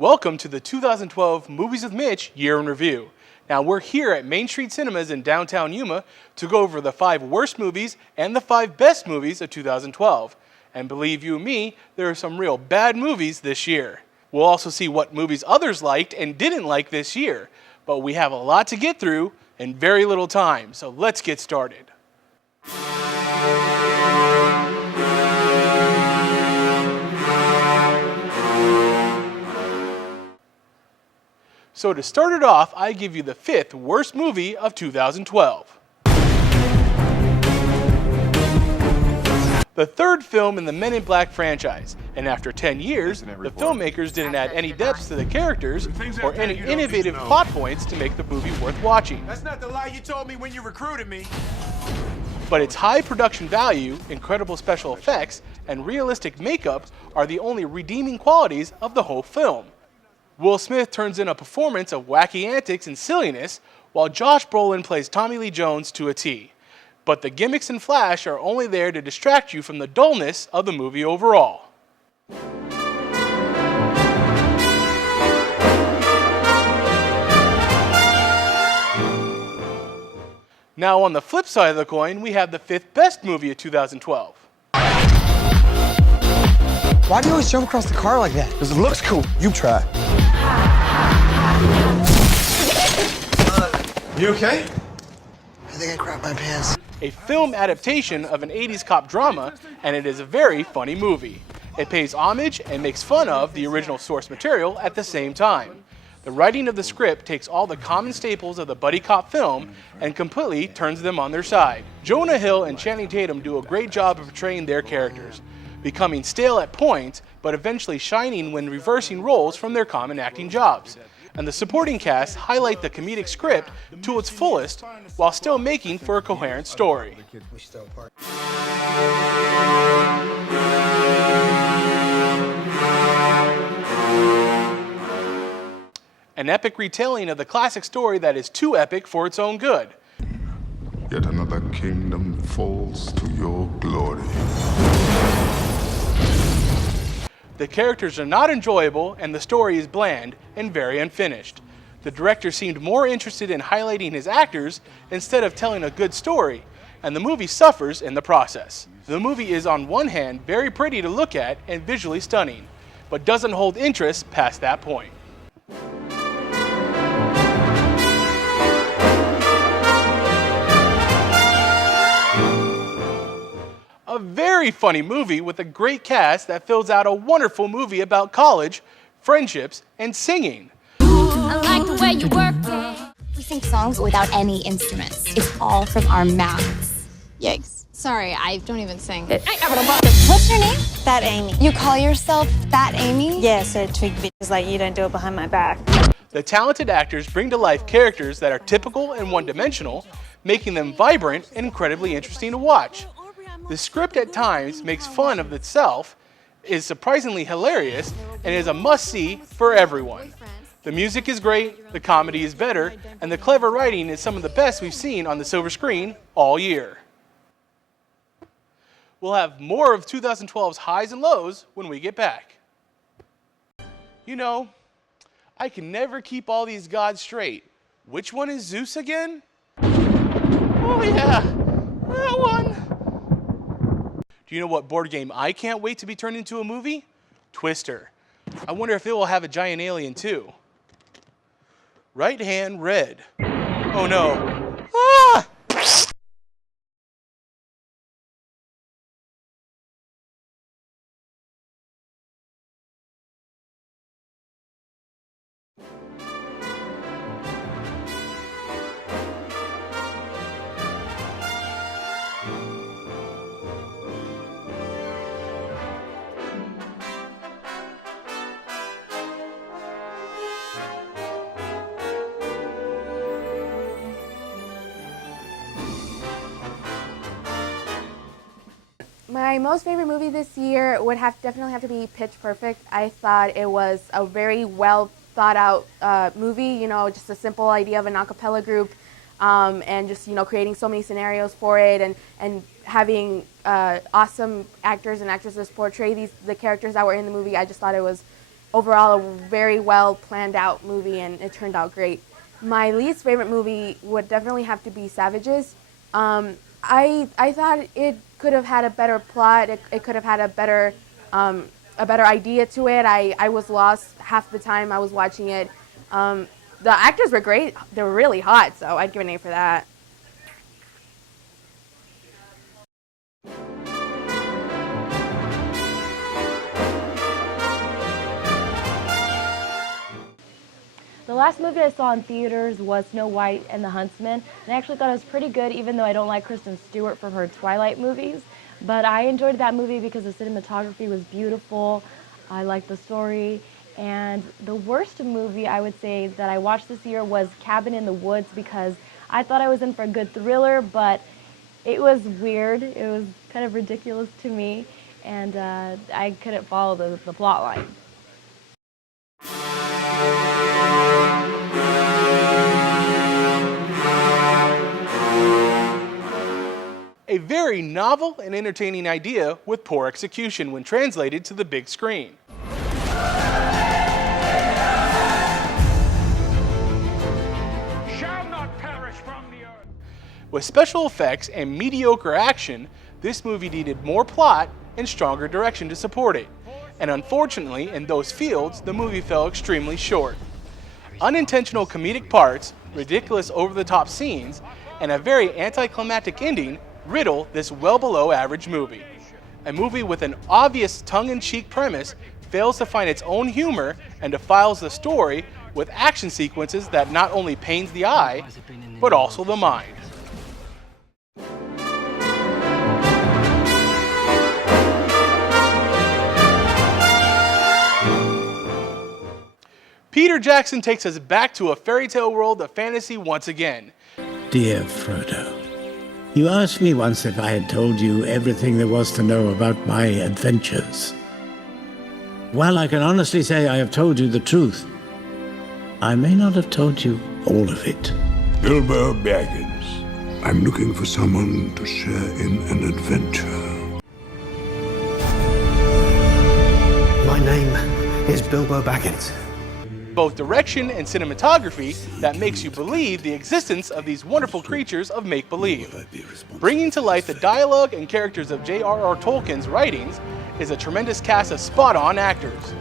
Welcome to the 2012 Movies with Mitch Year in Review. Now we're here at Main Street Cinemas in downtown Yuma to go over the 5 worst movies and the 5 best movies of 2012. And believe you me, there are some real bad movies this year. We'll also see what movies others liked and didn't like this year. But we have a lot to get through in very little time, so let's get started. So to start it off, I give you the 5th worst movie of 2012. The 3rd film in the Men in Black franchise, and after 10 years, the filmmakers didn't add any depths to the characters or any innovative plot points to make the movie worth watching. That's not the lie you told me when you recruited me. But its high production value, incredible special effects, and realistic makeup are the only redeeming qualities of the whole film. Will Smith turns in a performance of wacky antics and silliness, while Josh Brolin plays Tommy Lee Jones to a T. But the gimmicks and flash are only there to distract you from the dullness of the movie overall. Now on the flip side of the coin, we have the 5th best movie of 2012. Why do you always jump across the car like that? Because it looks cool. You try. You okay? I think I crapped my pants. A film adaptation of an 80s cop drama, and it is a very funny movie. It pays homage and makes fun of the original source material at the same time. The writing of the script takes all the common staples of the buddy cop film and completely turns them on their side. Jonah Hill and Channing Tatum do a great job of portraying their characters, becoming stale at points, but eventually shining when reversing roles from their common acting jobs. And the supporting cast highlight the comedic script to its fullest while still making for a coherent story. An epic retelling of the classic story that is too epic for its own good. Yet another kingdom falls to your glory. The characters are not enjoyable and the story is bland and very unfinished. The director seemed more interested in highlighting his actors instead of telling a good story, and the movie suffers in the process. The movie is on one hand very pretty to look at and visually stunning, but doesn't hold interest past that point. A very funny movie with a great cast that fills out a wonderful movie about college, friendships, and singing. I like the way you work it. We sing songs without any instruments. It's all from our mouths. Yikes. Sorry, I don't even sing. What's your name? Fat Amy. You call yourself Fat Amy? Yeah, so twig bitches like you don't do it behind my back. The talented actors bring to life characters that are typical and one-dimensional, making them vibrant and incredibly interesting to watch. The script at times makes fun of itself, is surprisingly hilarious, and is a must-see for everyone. The music is great, the comedy is better, and the clever writing is some of the best we've seen on the silver screen all year. We'll have more of 2012's highs and lows when we get back. You know, I can never keep all these gods straight. Which one is Zeus again? Oh yeah, that one. Do you know what board game I can't wait to be turned into a movie? Twister. I wonder if it will have a giant alien too. Right hand red. Oh no. Ah! My most favorite movie this year would definitely have to be Pitch Perfect. I thought it was a very well thought out movie, you know, just a simple idea of an a cappella group and just, you know, creating so many scenarios for it and having awesome actors and actresses portray the characters that were in the movie. I just thought it was overall a very well planned out movie, and it turned out great. My least favorite movie would definitely have to be Savages. I thought it could have had a better plot. It could have had a better idea to it. I was lost half the time I was watching it. The actors were great. They were really hot, so I'd give an A for that. The last movie I saw in theaters was Snow White and the Huntsman, and I actually thought it was pretty good, even though I don't like Kristen Stewart from her Twilight movies. But I enjoyed that movie because the cinematography was beautiful, I liked the story, and the worst movie I would say that I watched this year was Cabin in the Woods, because I thought I was in for a good thriller, but it was weird, it was kind of ridiculous to me, and I couldn't follow the plot line. A very novel and entertaining idea with poor execution when translated to the big screen. Shall not perish from the earth. With special effects and mediocre action, this movie needed more plot and stronger direction to support it. And unfortunately, in those fields, the movie fell extremely short. Unintentional comedic parts, ridiculous over-the-top scenes, and a very anticlimactic ending riddle this well below average movie. A movie with an obvious tongue-in-cheek premise fails to find its own humor and defiles the story with action sequences that not only pains the eye, but also the mind. Peter Jackson takes us back to a fairy tale world of fantasy once again. Dear Frodo, you asked me once if I had told you everything there was to know about my adventures. While I can honestly say I have told you the truth, I may not have told you all of it. Bilbo Baggins. I'm looking for someone to share in an adventure. My name is Bilbo Baggins. Both direction and cinematography that makes you believe the existence of these wonderful creatures of make-believe. Bringing to life the dialogue and characters of J.R.R. Tolkien's writings is a tremendous cast of spot-on actors.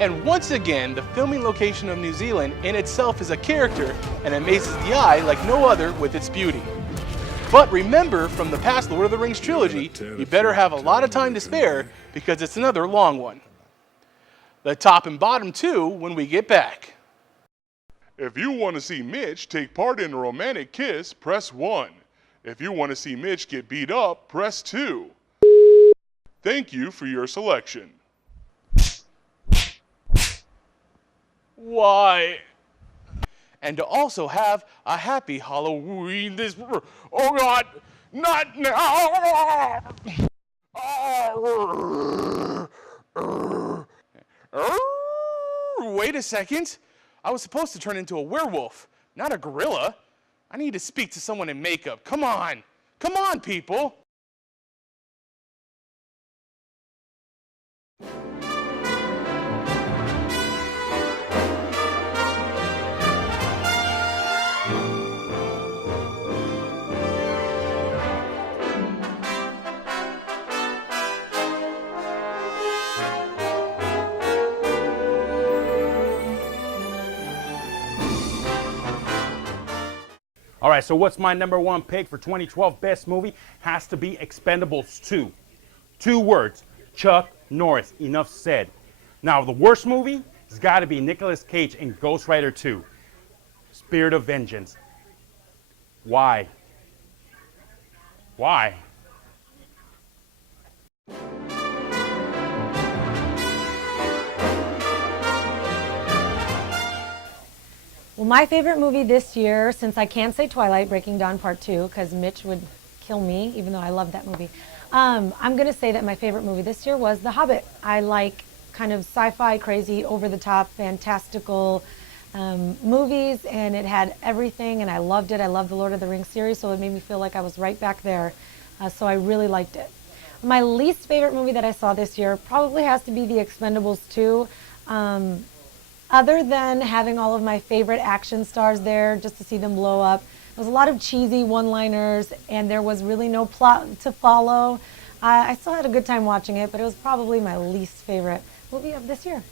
And once again, the filming location of New Zealand in itself is a character and amazes the eye like no other with its beauty. But remember, from the past Lord of the Rings trilogy, you better have a lot of time to spare because it's another long one. The top and bottom too when we get back. If you want to see Mitch take part in a romantic kiss, press 1. If you want to see Mitch get beat up, press 2. Thank you for your selection. Why? And to also have a happy Halloween this... Oh God! Not now! Wait a second. I was supposed to turn into a werewolf, not a gorilla. I need to speak to someone in makeup. Come on. Come on, people. All right, so what's my number one pick for 2012 best movie? Has to be Expendables 2. 2 words, Chuck Norris, enough said. Now, the worst movie has got to be Nicolas Cage in Ghost Rider 2, Spirit of Vengeance. Why? Why? Well, my favorite movie this year, since I can't say Twilight, Breaking Dawn Part 2, because Mitch would kill me, even though I love that movie. I'm going to say that my favorite movie this year was The Hobbit. I like kind of sci-fi, crazy, over-the-top, fantastical movies, and it had everything, and I loved it. I love the Lord of the Rings series, so it made me feel like I was right back there, so I really liked it. My least favorite movie that I saw this year probably has to be The Expendables 2. Other than having all of my favorite action stars there, just to see them blow up, there was a lot of cheesy one-liners, and there was really no plot to follow. I still had a good time watching it, but it was probably my least favorite movie of this year.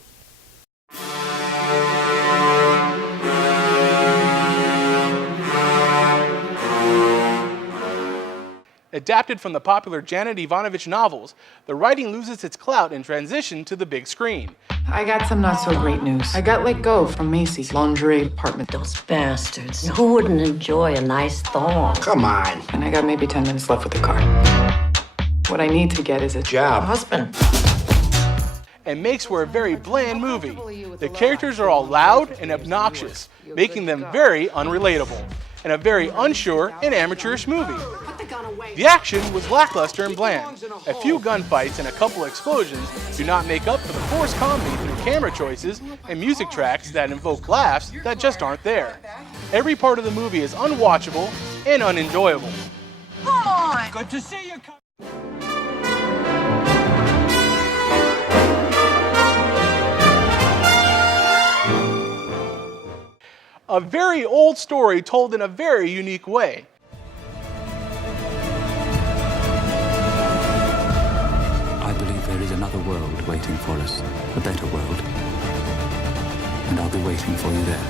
Adapted from the popular Janet Ivanovich novels, the writing loses its clout in transition to the big screen. I got some not so great news. I got let go from Macy's lingerie department. Those bastards. Who wouldn't enjoy a nice thong? Come on. And I got maybe 10 minutes left with the car. What I need to get is a Job. husband. And makes for a very bland movie. The characters are all loud and obnoxious, making them very unrelatable, and a very unsure and amateurish movie. The action was lackluster and bland. A few gunfights and a couple explosions do not make up for the forced comedy through camera choices and music tracks that invoke laughs that just aren't there. Every part of the movie is unwatchable and unenjoyable. Come on! Good to see you. A very old story told in a very unique way. I believe there is another world waiting for us, a better world. And I'll be waiting for you there.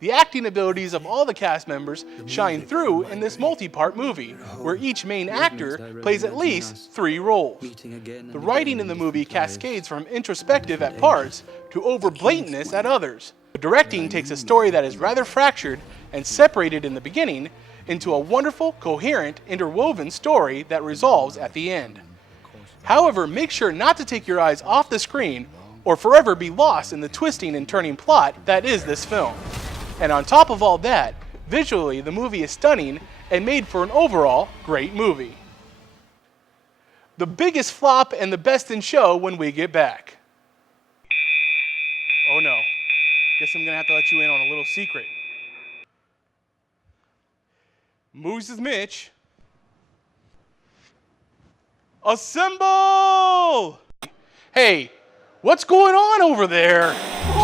The acting abilities of all the cast members shine through in this multi-part movie, where each main actor plays at least 3 roles. The writing in the movie cascades from introspective at parts to over-blatantness at others. The directing takes a story that is rather fractured and separated in the beginning into a wonderful, coherent, interwoven story that resolves at the end. However, make sure not to take your eyes off the screen or forever be lost in the twisting and turning plot that is this film. And on top of all that, visually the movie is stunning and made for an overall great movie. The biggest flop and the best in show when we get back. Oh no, guess I'm gonna have to let you in on a little secret. Moves with Mitch. Assemble! Hey, what's going on over there?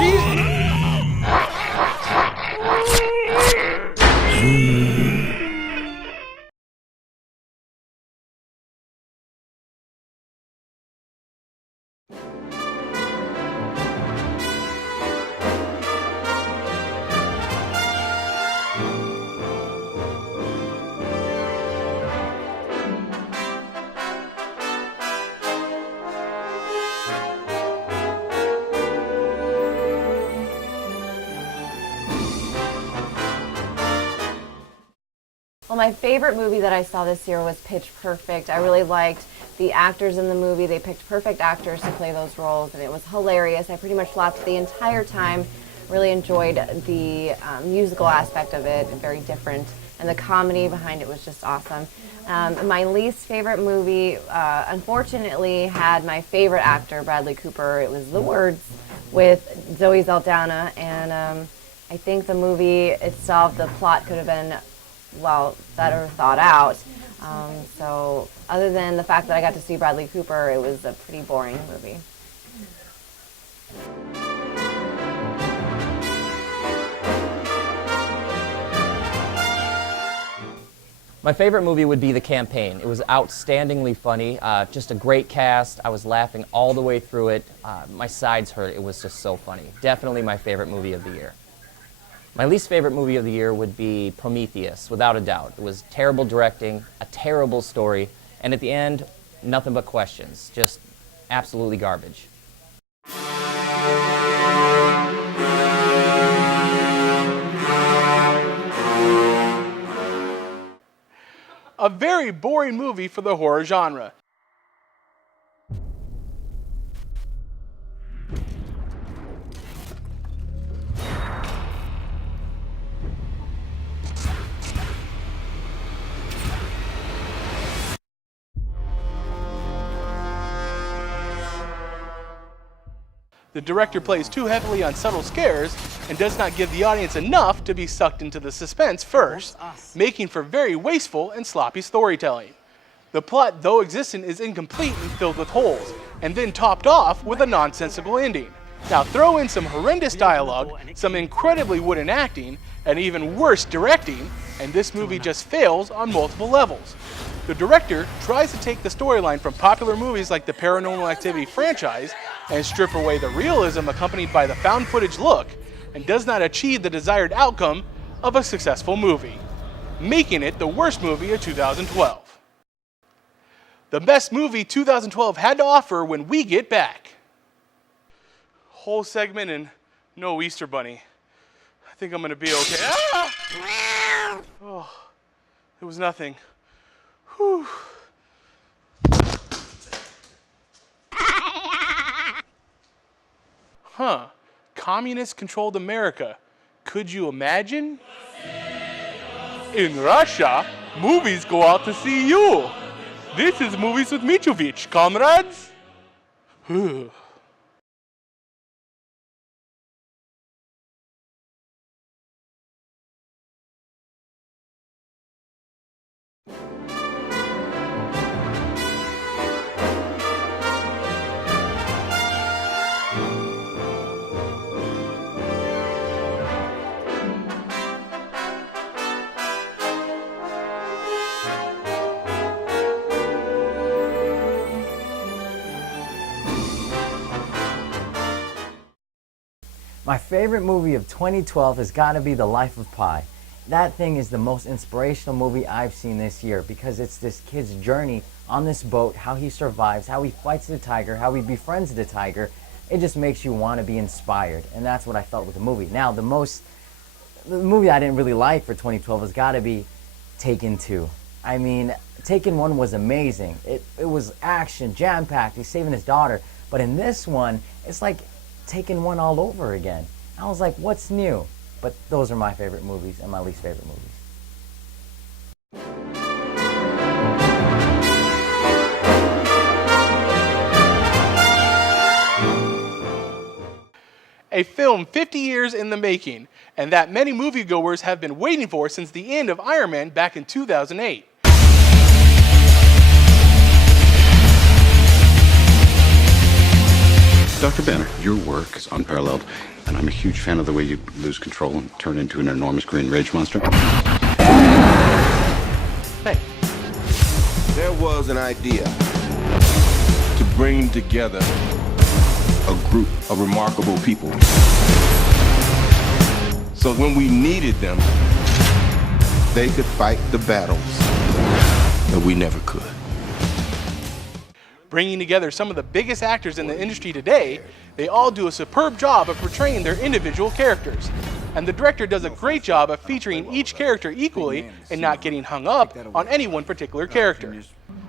Jeez. Well, my favorite movie that I saw this year was Pitch Perfect. I really liked the actors in the movie. They picked perfect actors to play those roles, and it was hilarious. I pretty much laughed the entire time. Really enjoyed the musical aspect of it, very different, and the comedy behind it was just awesome. My least favorite movie, unfortunately, had my favorite actor, Bradley Cooper. It was The Words with Zoe Saldana, and I think the movie itself, the plot could have been better thought out. So other than the fact that I got to see Bradley Cooper, it was a pretty boring movie. My favorite movie would be The Campaign. It was outstandingly funny, just a great cast. I was laughing all the way through it. My sides hurt. It was just so funny. Definitely my favorite movie of the year. My least favorite movie of the year would be Prometheus, without a doubt. It was terrible directing, a terrible story, and at the end, nothing but questions. Just absolutely garbage. A very boring movie for the horror genre. The director plays too heavily on subtle scares and does not give the audience enough to be sucked into the suspense first, making for very wasteful and sloppy storytelling. The plot, though existent, is incomplete and filled with holes, and then topped off with a nonsensical ending. Now throw in some horrendous dialogue, some incredibly wooden acting, and even worse directing, and this movie just fails on multiple levels. The director tries to take the storyline from popular movies like the Paranormal Activity franchise and strip away the realism accompanied by the found footage look, and does not achieve the desired outcome of a successful movie, making it the worst movie of 2012. The best movie 2012 had to offer when we get back. Whole segment and no Easter Bunny. I think I'm gonna be okay. Ah! Oh, it was nothing. Whew. Huh. Communist-controlled America. Could you imagine? In Russia, movies go out to see you. This is Movies with Mitrovic, comrades. My favorite movie of 2012 has got to be The Life of Pi. That thing is the most inspirational movie I've seen this year because it's this kid's journey on this boat, how he survives, how he fights the tiger, how he befriends the tiger. It just makes you want to be inspired, and that's what I felt with the movie. Now, the movie I didn't really like for 2012 has got to be Taken 2. I mean, Taken 1 was amazing. It was action, jam-packed, he's saving his daughter. But in this one, it's like Taken 1 all over again. I was like, what's new? But those are my favorite movies and my least favorite movies. A film 50 years in the making, and that many moviegoers have been waiting for since the end of Iron Man back in 2008. Dr. Banner, your work is unparalleled, and I'm a huge fan of the way you lose control and turn into an enormous green rage monster. Hey. There was an idea to bring together a group of remarkable people. So when we needed them, they could fight the battles that we never could. Bringing together some of the biggest actors in the industry today, they all do a superb job of portraying their individual characters. And the director does a great job of featuring each character equally and not getting hung up on any one particular character.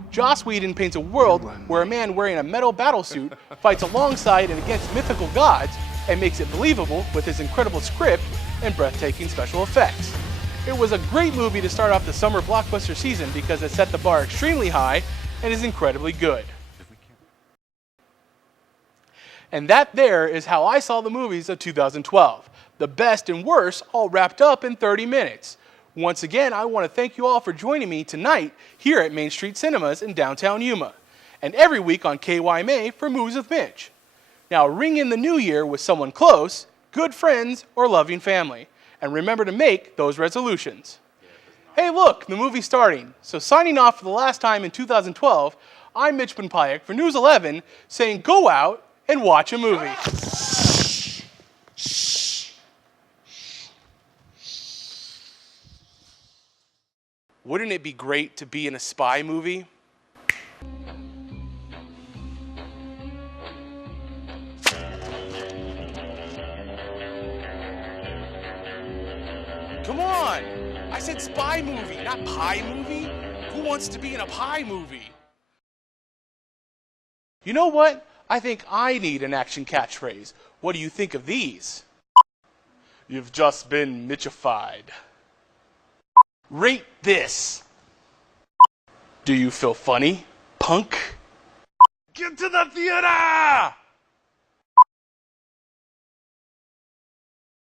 Joss Whedon paints a world where a man wearing a metal battlesuit fights alongside and against mythical gods and makes it believable with his incredible script and breathtaking special effects. It was a great movie to start off the summer blockbuster season because it set the bar extremely high and is incredibly good. And that there is how I saw the movies of 2012. The best and worst all wrapped up in 30 minutes. Once again, I want to thank you all for joining me tonight here at Main Street Cinemas in downtown Yuma, and every week on KYMA for Movies with Mitch. Now ring in the new year with someone close, good friends, or loving family, and remember to make those resolutions. Hey look, the movie's starting, so signing off for the last time in 2012, I'm Mitch Payak for News 11 saying go out and watch a movie. Wouldn't it be great to be in a spy movie? Come on! I said spy movie, not pie movie. Who wants to be in a pie movie? You know what? I think I need an action catchphrase. What do you think of these? You've just been Mitchified. Rate this. Do you feel funny, punk? Get to the theater!